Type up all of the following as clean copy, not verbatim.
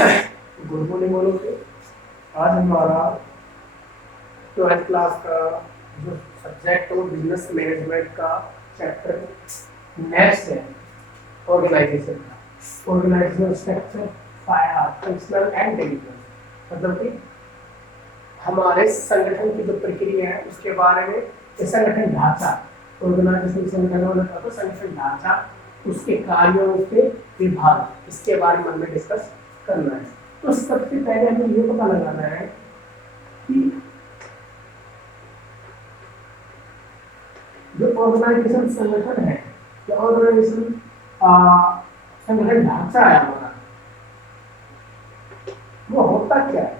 Good morning बोलो से। आज हमारा 12th क्लास का जो सब्जेक्ट हो बिजनेस मैनेजमेंट का चैप्टर नेक्स्ट है ऑर्गेनाइजेशन का। Organisation structure, functional and technical, मतलब कि हमारे संगठन की जो प्रक्रिया है उसके बारे में। संगठन ढांचा, ऑर्गेनाइजेशन संगठन मतलब तो संगठन ढांचा, उसके कार्यों, उसके विभाग, इसके बारे में हमें डिस्कस करना है। तो सबसे पहले हमें ये पता लगाना है कि जो ऑर्गेनाइजेशन संगठन है, जो ऑर्गेनाइजेशन संगठन ढांचा है हमारा, वो होता क्या है,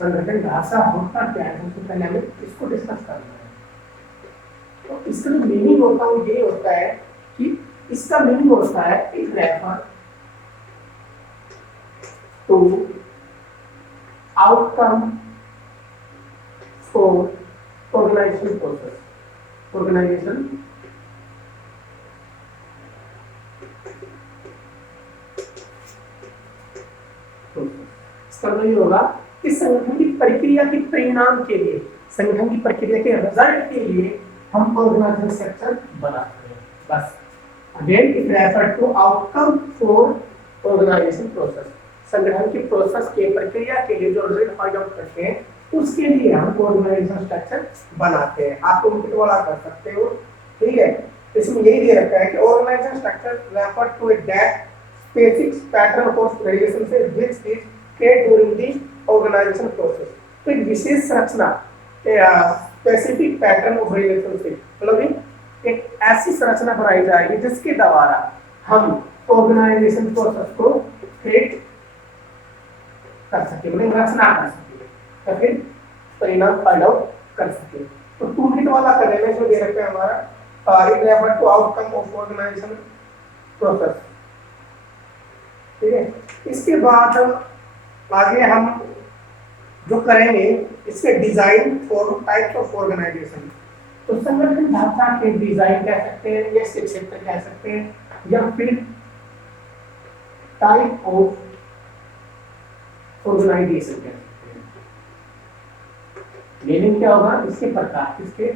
संगठन ढांचा होता क्या है, सबसे पहले हमें इसको डिस्कस करना है। तो इसका जो मीनिंग होता है वो ये होता है कि इसका मीनिंग होता है it refer to outcome for organisation process. Organisation इसका मतलब ये होगा कि संगठन की प्रक्रिया के परिणाम के लिए, संगठन की प्रक्रिया के रिजल्ट के लिए हम ऑर्गेनाइजेशन स्ट्रक्चर बनाते हैं। बस again it refer to outcome for organisation process. संगठन की प्रोसेस के प्रक्रिया के लिए जो रिजल्ट फाइंड आउट करते हैं उसके लिए हम ऑर्गेनाइजेशन स्ट्रक्चर बनाते हैं। आप इनपुट वाला कर सकते हो, ठीक है। इसमें यही दे रखा है कि organisation structure refer to a that specific pattern of relationship which is created during the organisation process. तो एक विशेष संरचना, स्पेसिफिक पैटर्न ऑफ रिलेशनशिप, मतलब एक ऐसी संरचना बनाई जाएगी जिसके द्वारा हम ऑर्गेनाइजेशन प्रोसेस को क्रिएट कर सके, मतलब रचना कर सके, तो फिर परिणाम फाइंड आउट कर सके। तो टू हिट वाला करने में जो दे रखा है हमारा it refer to outcome of organisation process, ठीक है। इसके बाद आगे हम जो करेंगे इसके design for types of organisation. तो संगठन ढांचा के डिजाइन कह सकते हैं, या इसके क्षेत्र कह सकते हैं, या फिर टाइप ऑफ ऑर्गेनाइजेशन कह सकते हैं। मीनिंग क्या होगा, इसके प्रकार, इसके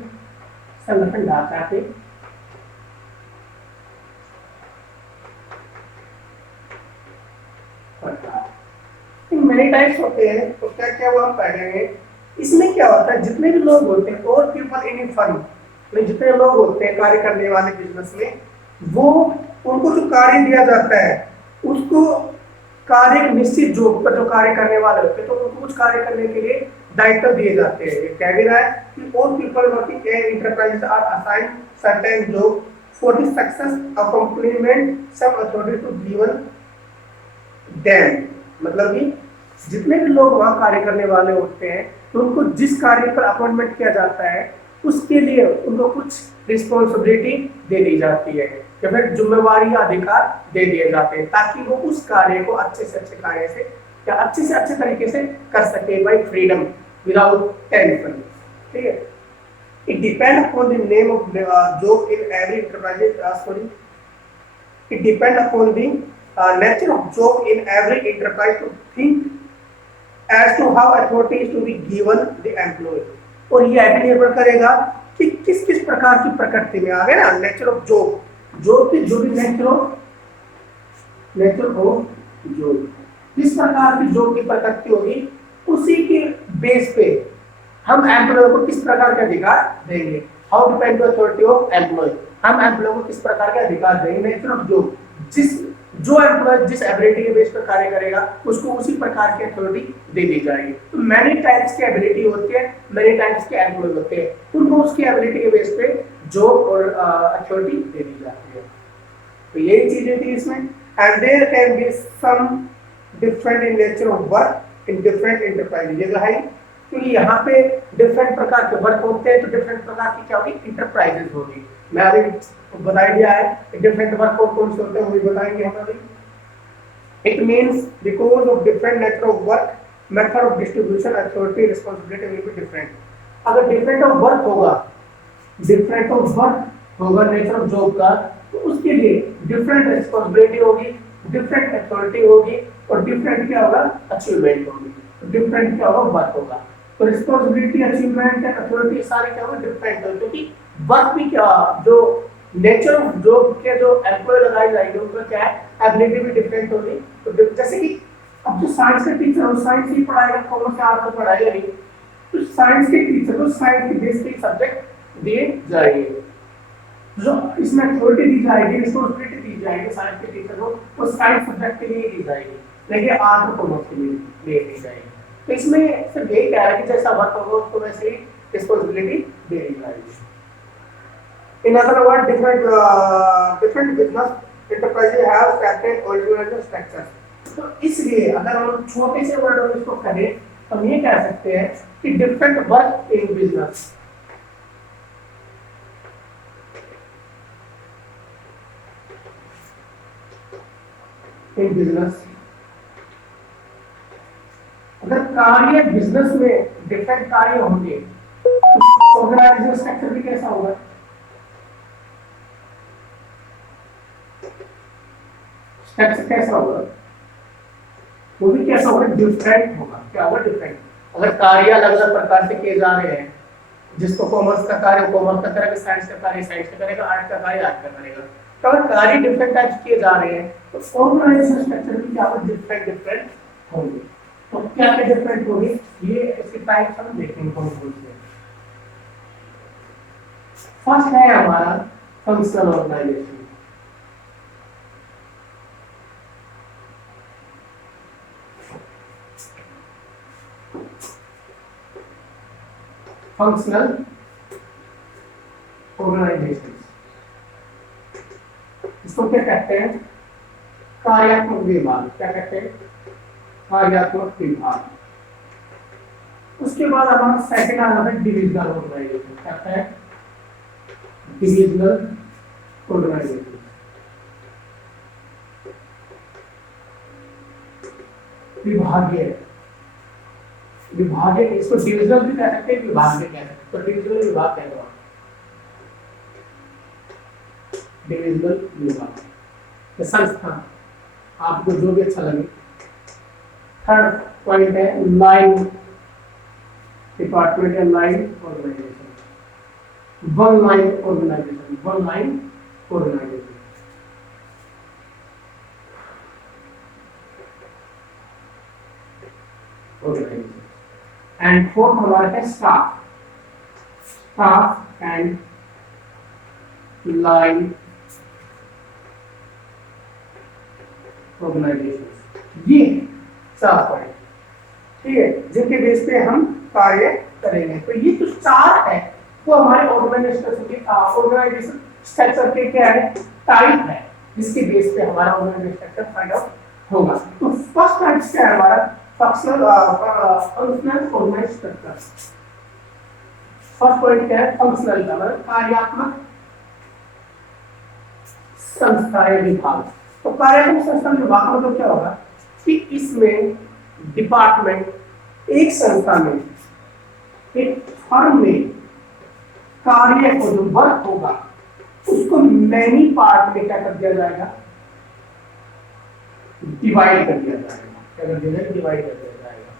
संगठन ढांचा के प्रकार। मेनी टाइप्स होते हैं, तो क्या क्या वो हम पढ़ेंगे। इसमें क्या होता है, जितने भी लोग होते हैं और पीपल इन फर्म में, जितने लोग होते हैं कार्य करने वाले बिजनेस में, वो उनको जो कार्य दिया जाता है उसको कार्य निश्चित जॉब पर जो कार्य करने वाले होते हैं तो उनको कुछ कार्य करने के लिए दायित्व दिए जाते हैं। ये कह भी रहा है कि all people working in enterprises are assigned certain job for the success accomplishment some authority to given them. मतलब कि जितने भी लोग वहां कार्य करने वाले होते हैं तो उनको जिस कार्य पर अपॉइंटमेंट किया जाता है उसके लिए उनको कुछ रिस्पॉन्सिबिलिटी दे दी जाती है, या फिर जिम्मेवारी या अधिकार दे दिए जाते हैं, ताकि वो उस कार्य को अच्छे से अच्छे कार्य से या अच्छे से अच्छे तरीके से कर सके बाय फ्रीडम विदाउट टेंशन, ठीक है। It depend upon the name of job in every enterprise, it depend upon the nature of job in every enterprise to think as to how authority is to be given the employee। और ये भी निर्भर करेगा कि किस किस प्रकार की प्रकृति में आ गया ना, नेचर ऑफ जॉब, जॉब की जो भी नेचर ऑफ जॉब, जिस प्रकार की जॉब की प्रकृति होगी उसी के बेस पे हम एम्प्लॉय को किस प्रकार के अधिकार देंगे। How depend authority of employee, हम एम्प्लॉय को किस प्रकार के अधिकार देंगे। नेचर ऑफ जॉब, जो एम्प्लॉय जिस एबिलिटी के बेस पर कार्य करेगा उसको उसी प्रकार की अथॉरिटी दे दी जाएगी। तो मैनी टाइप्स की एबिलिटी होती है, मैनी टाइप्स के एम्प्लॉय होते हैं, उनको उसकी एबिलिटी के बेस पे जॉब और अथॉरिटी दे दी जाती है। तो यही चीजें थी इसमें। And there can be some different in nature of work in different enterprises. ये है क्योंकि यहाँ पे डिफरेंट प्रकार के वर्क होते हैं, तो डिफरेंट प्रकार की क्या होगी, इंटरप्राइजेज होगी। मैं अभी बता दिया है डिफरेंट वर्क कौन से होते हैं वो भी बताएंगे हम अभी। It means because of different nature of work method of distribution authority responsibility will be different. अगर डिफरेंट ऑफ वर्क होगा, डिफरेंट ऑफ वर्क होगा नेचर ऑफ जॉब का, तो उसके लिए डिफरेंट रिस्पांसिबिलिटी होगी, डिफरेंट अथॉरिटी होगी और डिफरेंट क्या होगा, अचीवमेंट होगी, डिफरेंट क्या होगा, वर्क होगा। तो रिस्पॉन्सिबिलिटी, अचीवमेंट एंड अथॉरिटी सारे क्या होगा, डिफरेंट होगा, क्योंकि वर्क भी क्या, जो नेचर ऑफ जॉब के जो एम्प्लॉय लगाए जाएंगे उनका क्या है, एबिलिटी भी डिफरेंट होगी। तो जैसे कि अब जो साइंस के टीचर हो, साइंस ही पढ़ाएगा, कॉमर्स का आर्ट तो पढ़ाएगा नहीं, तो साइंस के टीचर को साइंस के बेस पे सब्जेक्ट दिए जाएंगे, जो इसमें अथॉरिटी दी जाएगी, रिस्पॉन्सिबिलिटी दी जाएगी साइंस के टीचर को, वो साइंस सब्जेक्ट के लिए दी जाएगी, लेकिन आर्ट और कॉमर्स के लिए दी जाएगी। तो इसमें सिर्फ यही कह रहा है कि जैसा वर्क होगा उसको वैसे ही रिस्पॉन्सिबिलिटी दे दी जाएगी। In other words, different business enterprises have separate organizational structures. तो इसलिए अगर हम छोटे से वर्ड में इसको करें तो हम ये कह सकते हैं कि different work in business. In business, अगर कार्य बिजनेस में डिफरेंट कार्य होंगे तो ऑर्गेनाइजेशन स्ट्रक्चर भी कैसा होगा, स्ट्रक्चर कैसा होगा, वो भी कैसा होगा, डिफरेंट होगा। क्या होगा, डिफरेंट। अगर कार्य अलग अलग प्रकार से किए जा रहे हैं, जिसको कॉमर्स का कार्य कॉमर्स का करेगा, साइंस का कार्य साइंस का करेगा, आर्ट का कार्य आर्ट का करेगा, तो अगर कार्य डिफरेंट टाइप्स किए जा रहे हैं तो ऑर्गेनाइजेशन स्ट्रक्चर भी क्या होगा, डिफरेंट डिफरेंट होंगे। तो क्या क्या डिफरेंट होगी, ये इसके टाइप्स हम देखेंगे कौन कौन से। फर्स्ट है हमारा फंक्शनल ऑर्गेनाइजेशन। फंक्शनल ऑर्गेनाइजेशन, इसको क्या कहते हैं, कार्यात्मक विभाग। क्या कहते हैं, कार्यात्मक विभाग। उसके बाद हमारा सेकंड आ जाता है डिविजनल ऑर्गेनाइजेशन। क्या है, डिविजनल ऑर्गेनाइजेशन। विभागीय, विभागीय, इसको डिविजनल भी कह सकते हैं, विभागीय कह सकते हैं। तो डिविजनल विभाग कहते हैं, डिविजनल विभाग संस्थान, आपको जो भी अच्छा लगे। थर्ड पॉइंट है लाइन डिपार्टमेंट या line organisation, one line organisation, one line organisation. And fourth हमारा है staff, staff and line organisation. ये चार पॉइंट, ठीक है, जिनके बेस पे हम कार्य करेंगे। तो ये जो चार है वो हमारे ऑर्गेनाइजेशन स्ट्रक्चर के क्या है, टाइप है, जिसके बेस पे हमारा ऑर्गेनाइजेशन स्ट्रक्चर फाइंड आउट होगा। तो फर्स्ट टाइप क्या है हमारा, functional organisation structure. First point क्या है, फंक्शनल का मतलब कार्यात्मक संस्थाएं विभाग। तो कार्यात्मक संस्था विभाग का मतलब क्या होगा कि इसमें डिपार्टमेंट एक संस्था में, एक फर्म में कार्य को जो वर्क होगा उसको मैनी पार्ट में क्या कर दिया जाएगा, डिवाइड कर दिया जाएगा। क्या कर दिया जाएगा, डिवाइड कर दिया जाएगा।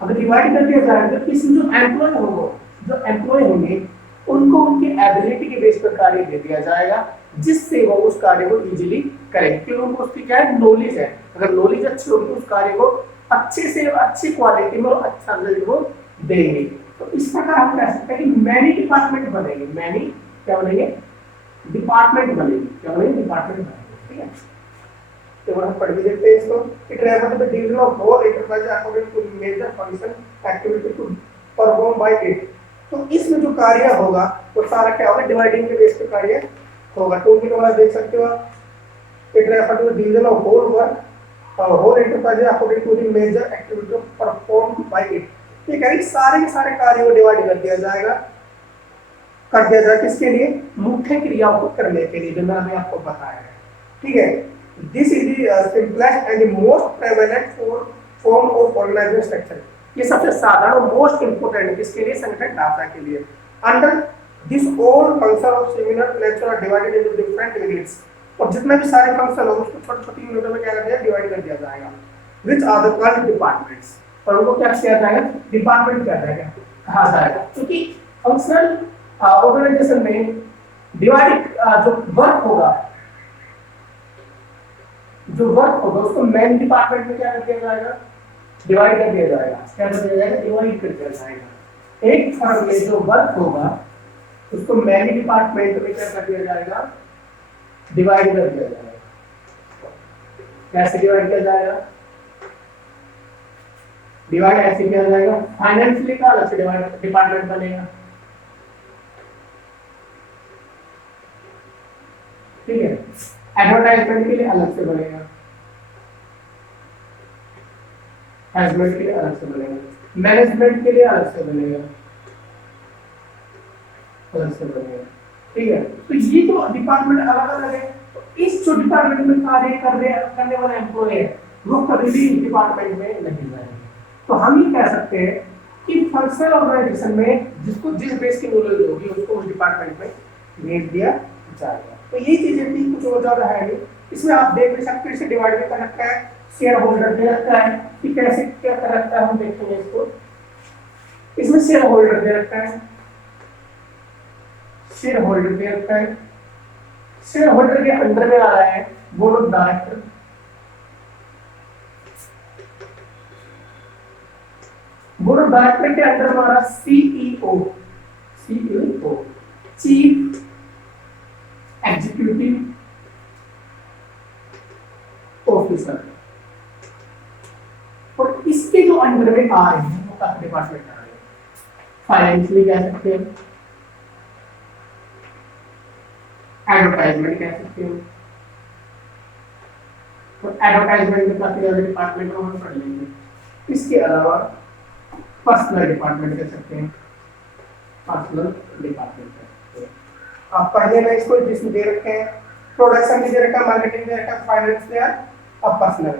अगर डिवाइड कर दिया जाएगा तो इसमें जो एम्प्लॉय होगा, जो एम्प्लॉय होंगे उनको उनकी एबिलिटी के बेस पर कार्य दे दिया जाएगा, जिससे वो उस कार्य को इजीली करेंगे, क्योंकि उनको उसकी क्या है, नॉलेज है। अगर नॉलेज अच्छी होगी उस कार्य को अच्छे से अच्छी क्वालिटी में और अच्छा रिजल्ट वो देंगे। तो इस प्रकार हम कह सकते हैं कि मैनी डिपार्टमेंट बनेंगे, मैनी क्या बनेंगे, डिपार्टमेंट बनेंगे। क्या बनेंगे, डिपार्टमेंट बनेंगे, ठीक है। तो हम पढ़ भी देखते हैं इसको। It refers to the division of whole enterprise according to major function activity to perform by it. तो इसमें जो कार्य होगा वो सारा क्या होगा, डिवाइडिंग के बेस पे कार्य होगा। टूल की वाला देख सकते हो आप, it refers to the division of whole work whole enterprise according to the major activity perform by it. ठीक है, सारे के सारे कार्यों को डिवाइड कर दिया जाएगा, किसके लिए, मुख्य क्रियाओं को करने के लिए, जो मैंने अभी आपको बताया है। ठीक है, this is the simplest and the most prevalent form of organisation structure. ये सबसे साधारण और मोस्ट इंपोर्टेंट किसके लिए, संगठन ढांचा के लिए। Under this all function of similar nature are divided into different units. और जितने भी सारे फंक्शन हो उसको छोटी छोटी यूनिटों में क्या कर दिया, डिवाइड कर दिया जाएगा। Which are the called departments, और उनको क्या किया जाएगा, डिपार्टमेंट किया जाएगा, कहा जाएगा। क्योंकि फंक्शनल ऑर्गेनाइजेशन में डिवाइड जो वर्क होगा, उसको मेन डिपार्टमेंट में क्या कर दिया जाएगा, डिवाइड कर दिया जाएगा। क्या कर दिया जाएगा, डिवाइड कर दिया जाएगा। एक फर्म में जो वर्क होगा उसको मेन डिपार्टमेंट में क्या कर दिया जाएगा, डिवाइड कर दिया जाएगा। कैसे डिवाइड किया जाएगा, डिवाइड ऐसे किया जाएगा, फाइनेंशियली का अलग से डिवाइड डिपार्टमेंट बनेगा, ठीक है, एडवर्टाइजमेंट के लिए अलग से बनेगा, एडवर्टाइजमेंट के लिए अलग से बनेगा, मैनेजमेंट के लिए अलग से बनेगा, ठीक है। तो ये जो डिपार्टमेंट अलग अलग है, तो इस जो डिपार्टमेंट में कार्य करने वाला एम्प्लॉय है वो कभी भी इस डिपार्टमेंट में नहीं जाएंगे। तो हम ये कह सकते हैं कि फंक्शनल ऑर्गेनाइजेशन में जिसको जिस बेस की नॉलेज होगी उसको उस डिपार्टमेंट में भेज दिया जाएगा। तो ये चीजें थी, कुछ और ज्यादा है नहीं। इसमें आप देख भी सकते, इसे डिवाइड कर रखा है, शेयर होल्डर दे रखा है कि कैसे क्या कर रखा है, हम देखेंगे इसको। इसमें शेयर होल्डर दे रखा है, शेयर होल्डर दे रखा है, शेयर होल्डर के अंडर में आ रहा है board of director, board of director के अंडर में आ रहा सीईओ, चीफ एग्जीक्यूटिव ऑफिसर, और इसके जो अंडर में आ रहे हैं वो काफी डिपार्टमेंट आ रहे हैं। फाइनेंशियली कह सकते हैं, एडवर्टाइजमेंट कह सकते हो, तो एडवर्टाइजमेंट में काफी ज्यादा डिपार्टमेंट हम पढ़ लेंगे। इसके अलावा पर्सनल डिपार्टमेंट कह सकते हैं, पर्सनल डिपार्टमेंट कह सकते हैं। आप पढ़ने में इसको जिसमें दे रखे हैं, प्रोडक्शन भी दे रखा है, मार्केटिंग दे रखा है, फाइनेंस दे रखा है, अब पर्सनल,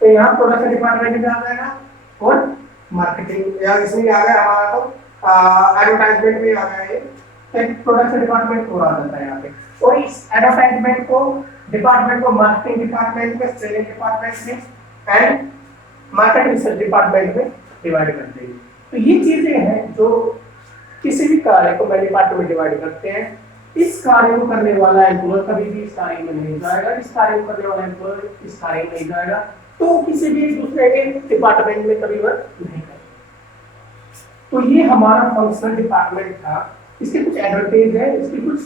तो यहाँ प्रोडक्शन डिपार्टमेंट में आ जाएगा और मार्केटिंग या इसमें आ गया हमारा, तो एडवर्टाइजमेंट में आ गया ये, एक प्रोडक्शन डिपार्टमेंट और आ जाता है यहाँ पे। और इस एडवर्टाइजमेंट को डिपार्टमेंट को मार्केटिंग डिपार्टमेंट में, सेलिंग डिपार्टमेंट में एंड मार्केट रिसर्च डिपार्टमेंट में डिवाइड कर देंगे। तो ये चीजें हैं जो किसी भी कार्य को मैं डिपार्टमेंट में डिवाइड करते हैं। इस कार्य को करने वाला एम्प्लॉय कभी भी इस कार्य में नहीं जाएगा, इस कार्य को करने वाला एम्प्लॉय इस कार्य में नहीं जाएगा, तो किसी भी दूसरे के डिपार्टमेंट में कभी वर्क नहीं करेगा। तो ये हमारा फंक्शनल डिपार्टमेंट था। इसके कुछ एडवांटेज है, इसकी कुछ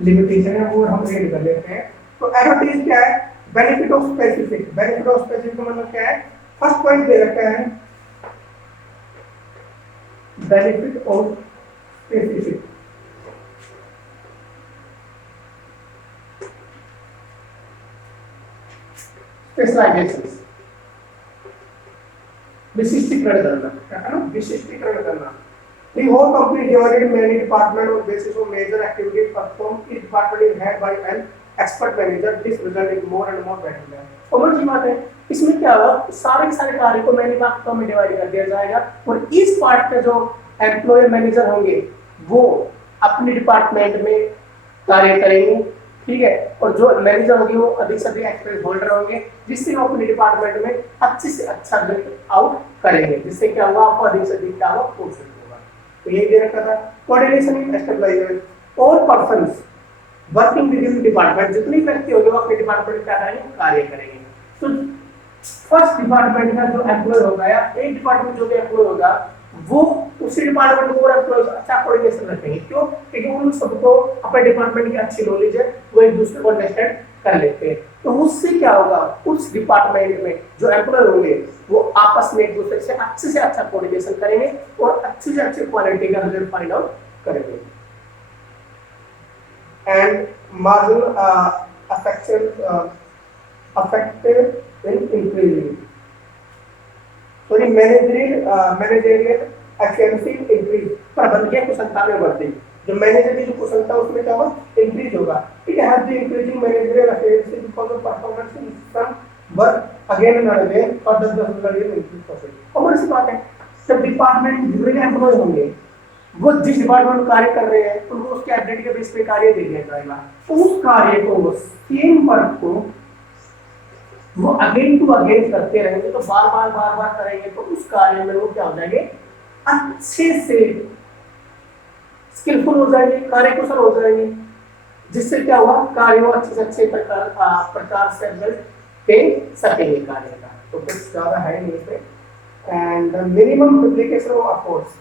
लिमिटेशन है, वो हम रीड कर लेते हैं। तो एडवांटेज क्या है, benefit of specific, benefit of specific का मतलब क्या है, फर्स्ट पॉइंट दे रखा है बेनिफिट ऑफ स्पेसिफिक, स्पेशलाइजेशन, विशिष्टीकरण करना, क्या है ना, विशिष्टीकरण करना। The whole company divided in many departments on basis of major activities performed. Each department is head by an expert manager. This result is more and more better. और की बात है, इसमें क्या होगा, सारे कार्य को मैंने भागों में डिवाइड कर दिया जाएगा और इस पार्ट के जो एम्प्लॉय मैनेजर होंगे वो अपने डिपार्टमेंट में कार्य करेंगे, ठीक है, और जो मैनेजर होंगे वो अधिक से अधिक एक्सपीरियंस होल्डर होंगे, जिससे वो अपने डिपार्टमेंट में अच्छे से अच्छा रिजल्ट आउट करेंगे, जिससे क्या होगा, आपको अधिक से अधिक क्या होगा, प्रॉफिट होगा। तो ये दे रखा था। कोऑर्डिनेशन इन स्टेबलाइजर और persons working with in department, जितने व्यक्ति होंगे वो अपने डिपार्टमेंट में क्या करेंगे, कार्य करेंगे। तो फर्स्ट डिपार्टमेंट का जो एम्प्लॉय होगा या एक डिपार्टमेंट जो भी एम्प्लॉय होगा वो उसी डिपार्टमेंट को एम्प्लॉय अच्छा कोऑर्डिनेशन रखेंगे। क्यों? क्योंकि उन सबको अपने डिपार्टमेंट की अच्छी नॉलेज है, वो एक दूसरे को अंडरस्टैंड कर लेते हैं। तो उससे क्या होगा, उस डिपार्टमेंट में जो एम्प्लॉय होंगे वो आपस में एक दूसरे से अच्छा कोऑर्डिनेशन करेंगे और अच्छे से अच्छे क्वालिटी का रिजल्ट फाइंड आउट करेंगे। And marginal effective in increasing, sorry, managerial efficiency increase, प्रबंधकीय कुशलता में वृद्धि। जो मैनेजर की जो कुशलता उसमें क्या होगा, इंक्रीज होगा, ठीक है। Have the increasing managerial efficiency because of performance in some work again and again for the increase process. और ऐसी बात है, जब डिपार्टमेंट जुड़े एम्प्लॉय होंगे वो जिस डिपार्टमेंट में कार्य कर रहे हैं उनको उसके एबिलिटी के बेस पे कार्य दे दिया जाएगा। तो उस कार्य को, सेम वर्क को वो अगेन टू अगेन करते रहेंगे, तो बार बार करेंगे, तो उस कार्य में वो क्या हो जाएंगे, अच्छे से स्किलफुल हो जाएंगे, कार्यकुशल हो जाएंगे, जिससे क्या हुआ, कार्य वो अच्छे से अच्छे प्रकार से रिजल्ट दे सकेंगे कार्य का। तो कुछ ज्यादा है नहीं इसमें। And minimum duplication of efforts,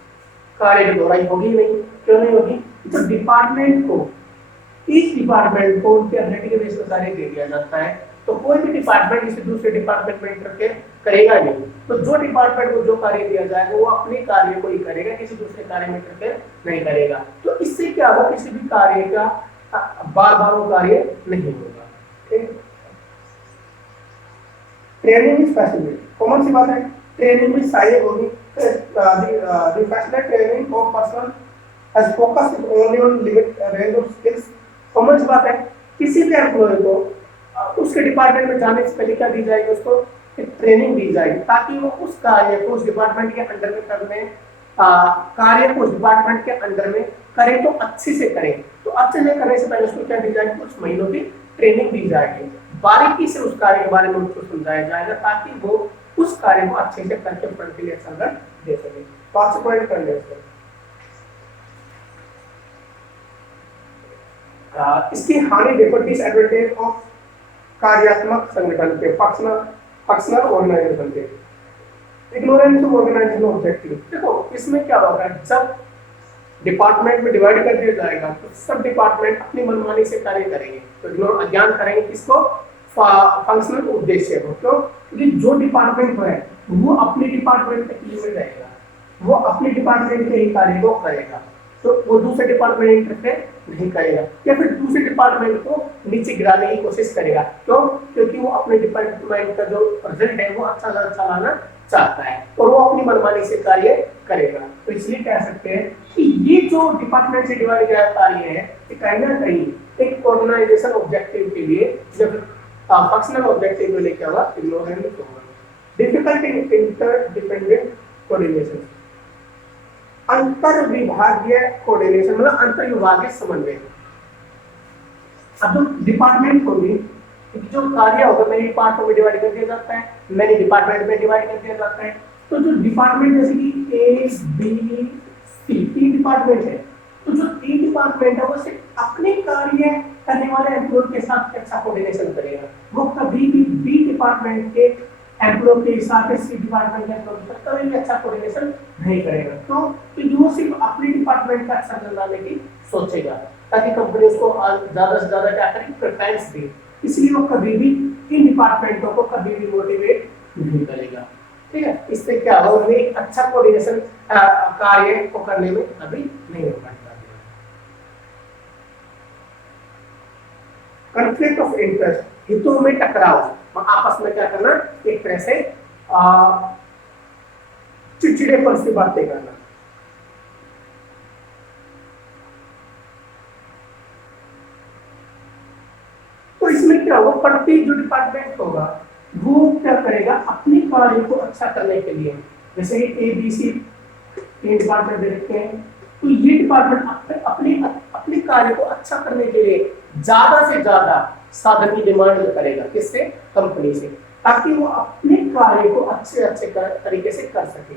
कार्य की दोहराई होगी नहीं, क्यों नहीं होगी, तो डिपार्टमेंट को, इस डिपार्टमेंट को उनके एब्लिटी के कार्य दे दिया जाता है, तो कोई भी डिपार्टमेंट किसी दूसरे डिपार्टमेंट में इंटरफेयर करेगा नहीं। तो जो डिपार्टमेंट को जो कार्य दिया जाएगा वो अपने कार्य को ही करेगा, किसी दूसरे कार्य में इंटरफेयर नहीं करेगा। तो इससे क्या होगा, किसी भी कार्य का बार बार वो कार्य नहीं होगा। ट्रेनिंग इज फैसिलिटेटेड, कॉमन सी बात है, ट्रेनिंग भी सहायक होगी। The facilitated training of person has focused only on limit range of skills, common सी बात है, किसी भी एम्प्लॉय को उसके डिपार्टमेंट में जाने से पहले क्या दी जाएगी, उसको एक ट्रेनिंग दी जाएगी, ताकि वो उस कार्य को उस डिपार्टमेंट के अंडर में करने, कार्य को उस डिपार्टमेंट के अंडर में करें तो अच्छे से करें। तो अच्छे से करने से पहले उसको क्या दी जाएगी, कुछ महीनों की ट्रेनिंग दी जाएगी, बारीकी से उस कार्य के बारे में उसको समझाया जाएगा, ताकि वो उस कार्य को अच्छे से करके फ्रंट के लिए अच्छा रिजल्ट दे सके। 5 पॉइंट कर ले इसकी हानि देखो, डिसएडवांटेज ऑफ कार्यात्मक संगठन के, फंक्शनल ऑर्गेनाइजेशन के, इग्नोरेंस ऑफ ऑर्गेनाइजेशन ऑब्जेक्टिव। देखो इसमें क्या होगा, जब डिपार्टमेंट में डिवाइड कर दिया जाएगा तो सब डिपार्टमेंट अपनी मनमानी से कार्य करेंगे, तो अज्ञान करेंगे किसको, फंक्शनल उद्देश्य को। क्यों, क्योंकि जो डिपार्टमेंट है वो अपने डिपार्टमेंट तक लिमिट रहेगा, वो अपने डिपार्टमेंट के ही कार्य को करेगा, तो वो दूसरे डिपार्टमेंट इंटरफेयर नहीं करेगा, या फिर दूसरे डिपार्टमेंट को नीचे गिराने की कोशिश करेगा। क्यों, क्योंकि वो अपने डिपार्टमेंट का जो रिजल्ट है वो अच्छा लाना चाहता है, और वो अपनी मनमानी से कार्य करेगा। तो इसलिए कह सकते हैं कि ये जो डिपार्टमेंट से डिवाइड किया कार्य है, कहीं ना कहीं एक ऑर्गेनाइजेशन ऑब्जेक्टिव के लिए, जब फंक्शनल ऑब्जेक्टिव को लेकर होगा, इग्नोरेंस होगा। डिफिकल्ट इंटरडिपेंडेंट कोऑर्डिनेशन, अंतर विभागीय कोऑर्डिनेशन मतलब अंतर विभागीय समन्वय। अब जो डिपार्टमेंट होगी, जो कार्य होगा मेरे पार्टों में डिवाइड कर दिया जाता है, मेरे डिपार्टमेंट में डिवाइड कर दिया जाता है। तो जो डिपार्टमेंट जैसे कि ए बी सी 3 डिपार्टमेंट है, तो जो ए डिपार्टमेंट है वो सिर्फ अपने कार्य करने वाले एम्प्लॉय के साथ अच्छा कोऑर्डिनेशन करेगा, वो कभी भी बी डिपार्टमेंट के एम्प्लॉय के साथ सी डिपार्टमेंट के एम्प्लॉय के साथ कभी भी अच्छा कोऑर्डिनेशन नहीं करेगा। तो वो सिर्फ अपने डिपार्टमेंट का अच्छा बनाने की सोचेगा, ताकि कंपनी उसको ज्यादा से ज्यादा क्या करे, प्रेफरेंस दे। इसलिए वो कभी भी इन डिपार्टमेंटों को कभी भी मोटिवेट नहीं करेगा। ठीक है, इससे क्या होगा, वे अच्छा कोऑर्डिनेशन कार्य को करने में कभी नहीं हो पाएगा। कॉन्फ्लिक्ट ऑफ इंटरेस्ट, हितों में टकराव, आपस में क्या करना, एक तरह से चिड़चिड़ेपन से बातें करना। तो इसमें क्या होगा, प्रत्येक जो डिपार्टमेंट होगा वो क्या करेगा, अपने कार्य को अच्छा करने के लिए, जैसे ए बी सी 3 डिपार्टमेंट दे रखे हैं, तो ये डिपार्टमेंट अपने कार्य को अच्छा करने के लिए ज्यादा से ज्यादा साधन की डिमांड करेगा, किससे, कंपनी से, ताकि वो अपने कार्य को अच्छे तरीके से कर सके।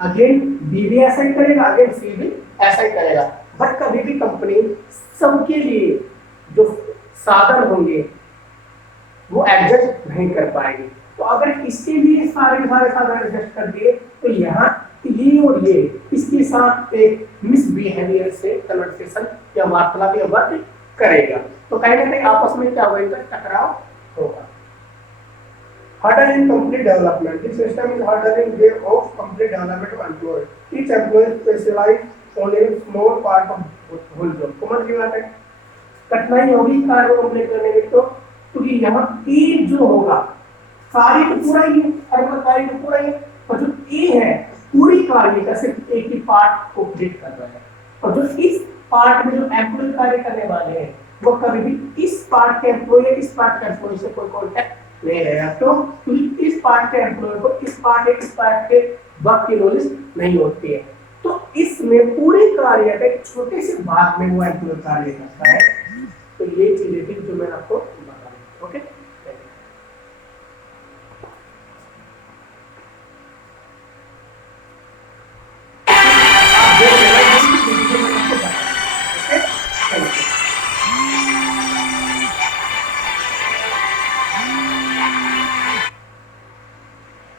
अगेन बी भी ऐसा ही करेगा, अगेन सी भी ऐसा ही करेगा, बट कभी भी कंपनी सबके लिए जो साधन होंगे वो एडजस्ट नहीं कर पाएगी। तो अगर इसके लिए सारे साधन एडजस्ट कर दिए, तो यहाँ ये और ये इसके साथ एक मिसबिहेवियर से कन्वर्सेशन या वार्तालाप या वर्क करेगा, तो कहीं ना कहीं आपस में क्या होगा, टकराव होगा। Hurdle in complete development. This system is hurdling way of complete development of employee. Each employee specializes only in small part of whole job. समझ गए बात है? कठिनाई होगी कार्य को कंप्लीट करने में, तो क्योंकि यहाँ ए जो होगा, कार्य तो पूरा ही है, कार्य तो पूरा ही है, और जो ए है पूरी कार्य का सिर्फ एक ही पार्ट को कंप्लीट कर रहा है, और जो इस पार्ट में जो एम्प्लॉय कार्य करने वाले हैं वो कभी भी इस पार्ट के एम्प्लॉय इस पार्ट के एम्प्लॉय से कोई कॉन्टेक्ट नहीं रहेगा। तो क्योंकि इस पार्ट के एम्प्लॉय को इस पार्ट के वर्क की नॉलेज नहीं होती है, तो इसमें पूरे कार्य के छोटे से भाग में वो एम्प्लॉय कार्य करता है। तो ये चीजें थी जो मैं आपको बता रहा हूँ। ओके।